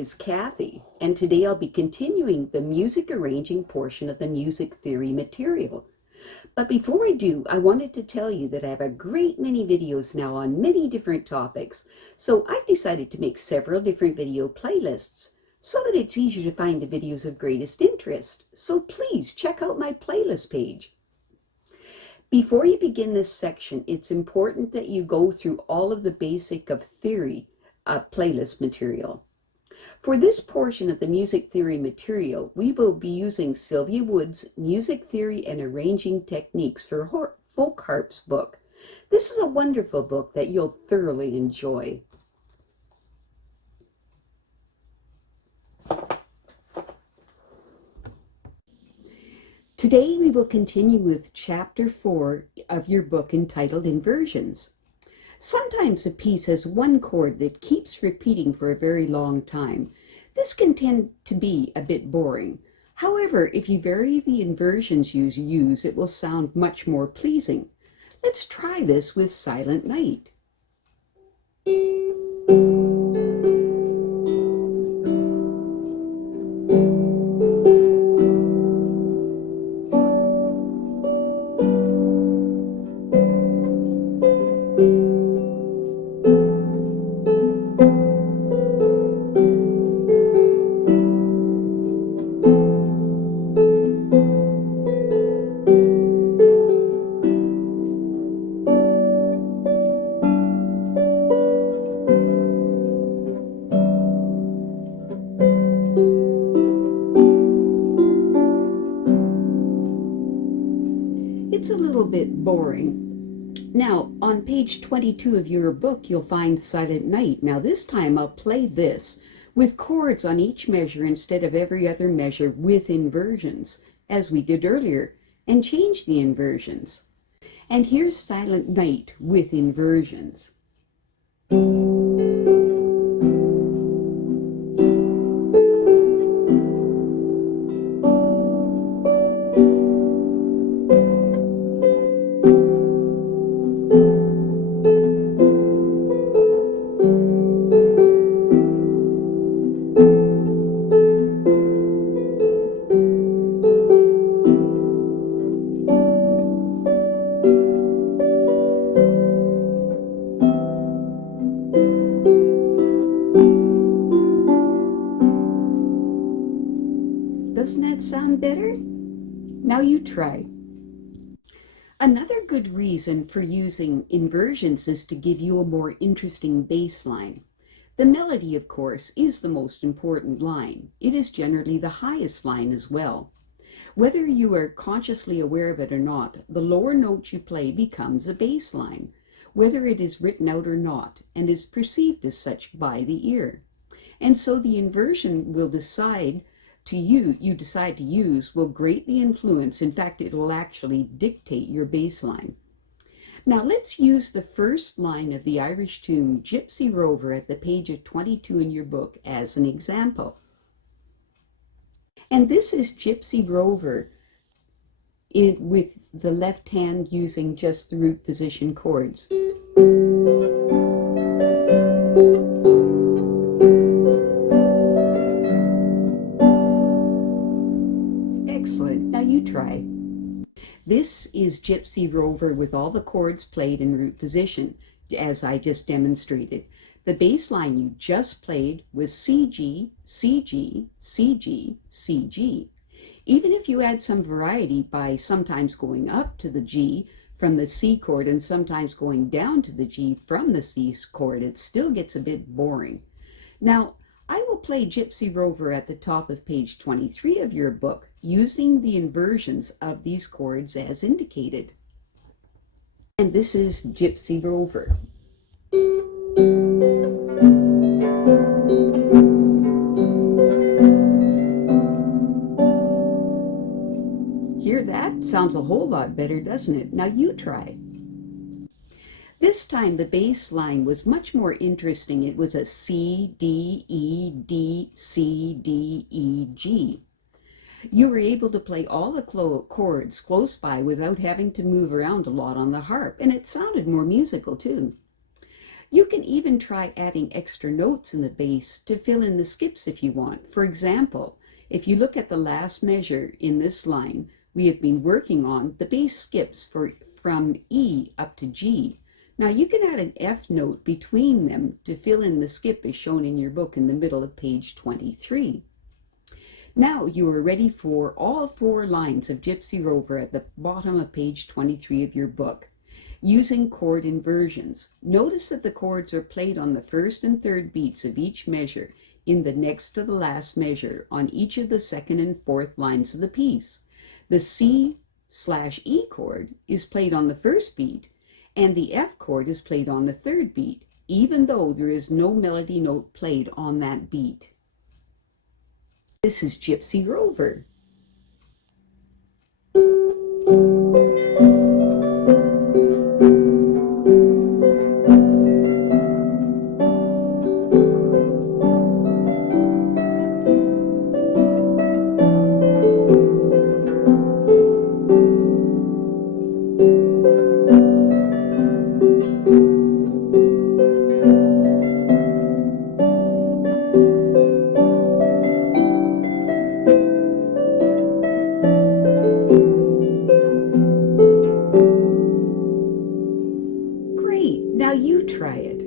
is Kathy, and today I'll be continuing the music arranging portion of the music theory material. But before I do, I wanted to tell you that I have a great many videos now on many different topics, so I've decided to make several different video playlists so that it's easier to find the videos of greatest interest. So please check out my playlist page. Before you begin this section, it's important that you go through all of the basic of theory playlist material. For this portion of the music theory material, we will be using Sylvia Woods' Music Theory and Arranging Techniques for Folk Harps book. This is a wonderful book that you'll thoroughly enjoy. Today we will continue with Chapter 4 of your book entitled Inversions. Sometimes a piece has one chord that keeps repeating for a very long time. This can tend to be a bit boring. However, if you vary the inversions you use, it will sound much more pleasing. Let's try this with Silent Night. It's a little bit boring. Now, on page 22 of your book, you'll find Silent Night. Now, this time I'll play this with chords on each measure instead of every other measure with inversions, as we did earlier, and change the inversions. And here's Silent Night with inversions. Doesn't that sound better? Now you try. Another good reason for using inversions is to give you a more interesting bass line. The melody, of course, is the most important line. It is generally the highest line as well. Whether you are consciously aware of it or not, the lower note you play becomes a bass line, whether it is written out or not, and is perceived as such by the ear. And so the inversion will decide to use will greatly influence, in fact, it will actually dictate your bass line. Now let's use the first line of the Irish tune Gypsy Rover at the page of 22 in your book as an example. And this is Gypsy Rover with the left hand using just the root position chords. Excellent. Now you try. This is Gypsy Rover with all the chords played in root position, as I just demonstrated. The bass line you just played was C, G, C, G, C, G, C, G. Even if you add some variety by sometimes going up to the G from the C chord and sometimes going down to the G from the C chord, it still gets a bit boring. Now, I will play Gypsy Rover at the top of page 23 of your book using the inversions of these chords as indicated. And this is Gypsy Rover. Hear that? Sounds a whole lot better, doesn't it? Now you try. This time the bass line was much more interesting. It was a C, D, E, D, C, D, E, G. You were able to play all the chords close by without having to move around a lot on the harp, and it sounded more musical too. You can even try adding extra notes in the bass to fill in the skips if you want. For example, if you look at the last measure in this line, we have been working on the bass skips from E up to G. Now you can add an F note between them to fill in the skip as shown in your book in the middle of page 23. Now you are ready for all 4 lines of Gypsy Rover at the bottom of page 23 of your book. Using chord inversions, notice that the chords are played on the first and third beats of each measure in the next to the last measure on each of the second and fourth lines of the piece. The C/E chord is played on the first beat, and the F chord is played on the third beat, even though there is no melody note played on that beat. This is Gypsy Rover. Great, now you try it.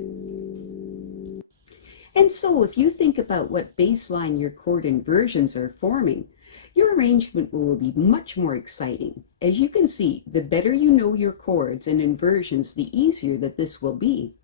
And so if you think about what bass line your chord inversions are forming, your arrangement will be much more exciting. As you can see, the better you know your chords and inversions, the easier that this will be.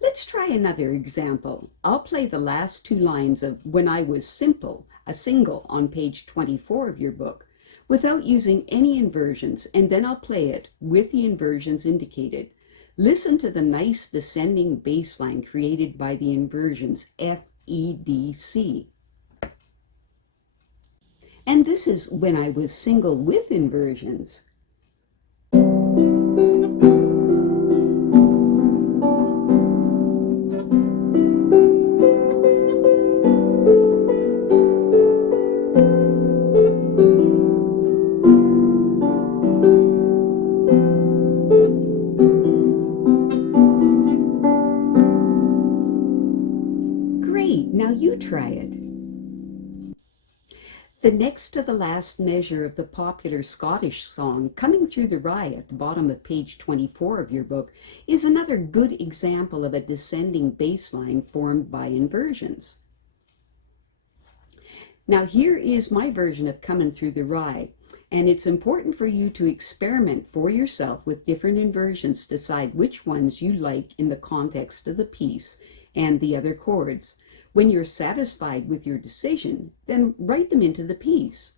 Let's try another example. I'll play the last 2 lines of When I Was Simple, a single on page 24 of your book, without using any inversions, and then I'll play it with the inversions indicated. Listen to the nice descending bass line created by the inversions F, E, D, C. And this is When I Was Single with inversions. Great, now you try it. The next to the last measure of the popular Scottish song, Coming Through the Rye at the bottom of page 24 of your book, is another good example of a descending bass line formed by inversions. Now here is my version of Coming Through the Rye, and it's important for you to experiment for yourself with different inversions to decide which ones you like in the context of the piece and the other chords. When you're satisfied with your decision, then write them into the piece.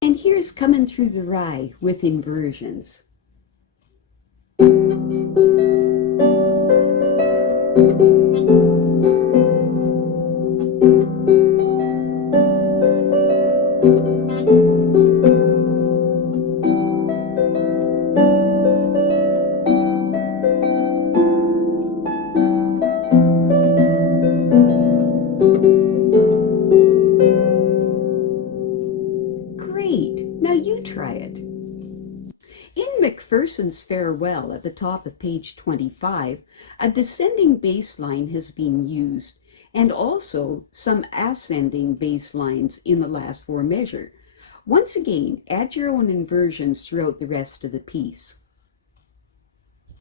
And here's Coming Through the Rye with inversions. Great, now you try it. In Macpherson's Farewell at the top of page 25, a descending bass line has been used, and also some ascending bass lines in the last 4 measures. Once again, add your own inversions throughout the rest of the piece.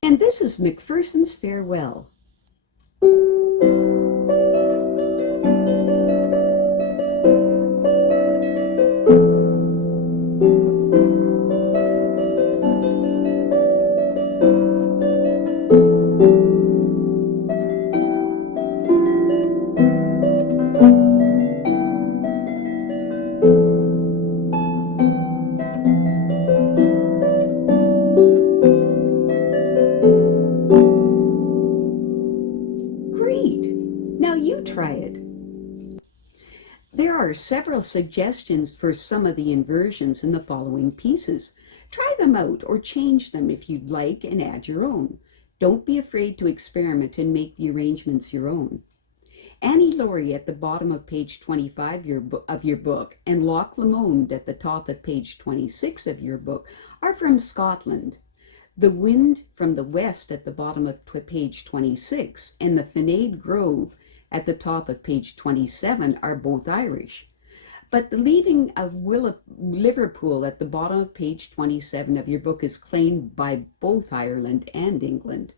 And this is Macpherson's Farewell. Great! Now you try it. There are several suggestions for some of the inversions in the following pieces. Try them out or change them if you'd like and add your own. Don't be afraid to experiment and make the arrangements your own. Annie Laurie at the bottom of page 25 of your book and Loch Lomond at the top of page 26 of your book are from Scotland. The Wind from the West at the bottom of page 26 and the Finade Grove at the top of page 27 are both Irish. But the Leaving of Liverpool at the bottom of page 27 of your book is claimed by both Ireland and England.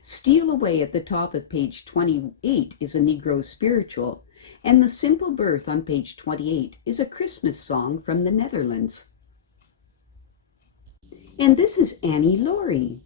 Steal Away at the top of page 28 is a Negro spiritual, and The Simple Birth on page 28 is a Christmas song from the Netherlands. And this is Annie Laurie.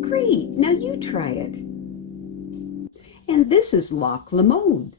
Great, now you try it. And this is Loch Lomond.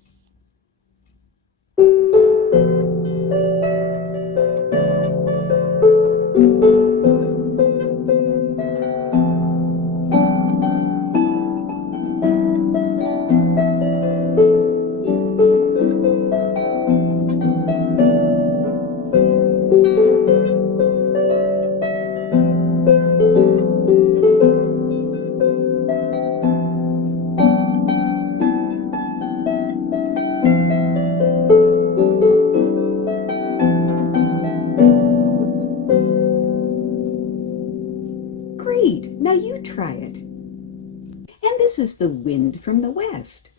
Great, now you try it. And this is The Wind from the West.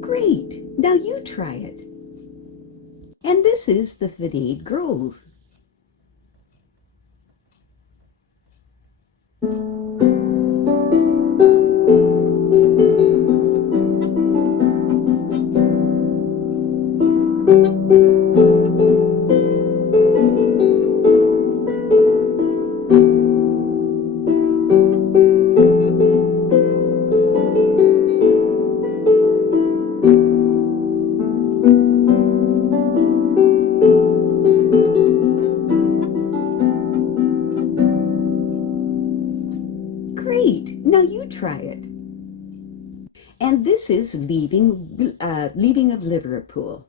Great, now you try it. And this is The Finade Grove. Great, now you try it. And this is Leaving of Liverpool.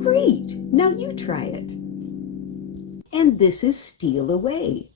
Great, now you try it. And this is Steal Away.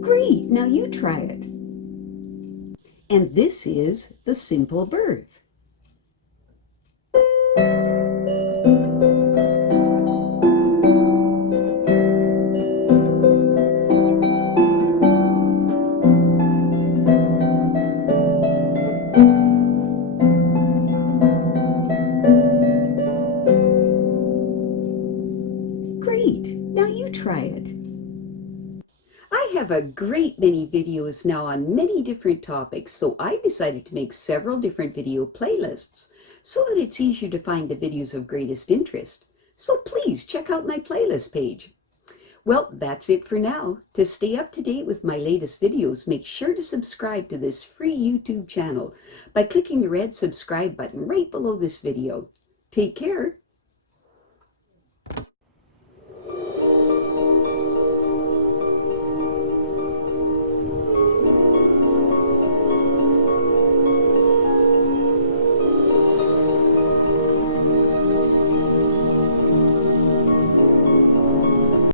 Great, now you try it. And this is The Simple Birth. Great, now you try it. I have a great many videos now on many different topics, so I decided to make several different video playlists so that it's easier to find the videos of greatest interest. So please check out my playlist page. Well, that's it for now. To stay up to date with my latest videos, make sure to subscribe to this free YouTube channel by clicking the red subscribe button right below this video. Take care.